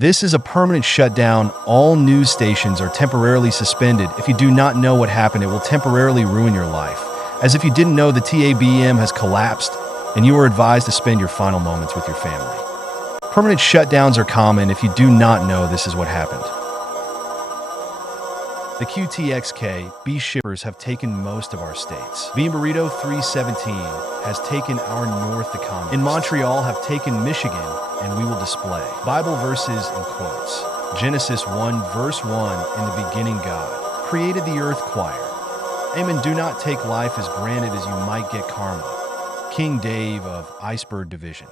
This is a permanent shutdown. All news stations are temporarily suspended. If you do not know what happened, it will temporarily ruin your life. As if you didn't know, the TABM has collapsed, and you are advised to spend your final moments with your family. Permanent shutdowns are common. If you do not know, this is what happened. The QTXK-B shippers have taken most of our states. B Burrito 317 has taken our north economy. In Montreal have taken Michigan, and we will display Bible verses in quotes. Genesis 1 verse 1, in the beginning God created the earth choir. Amen. Do not take life as granted as you might get karma. King Dave of Iceberg Division.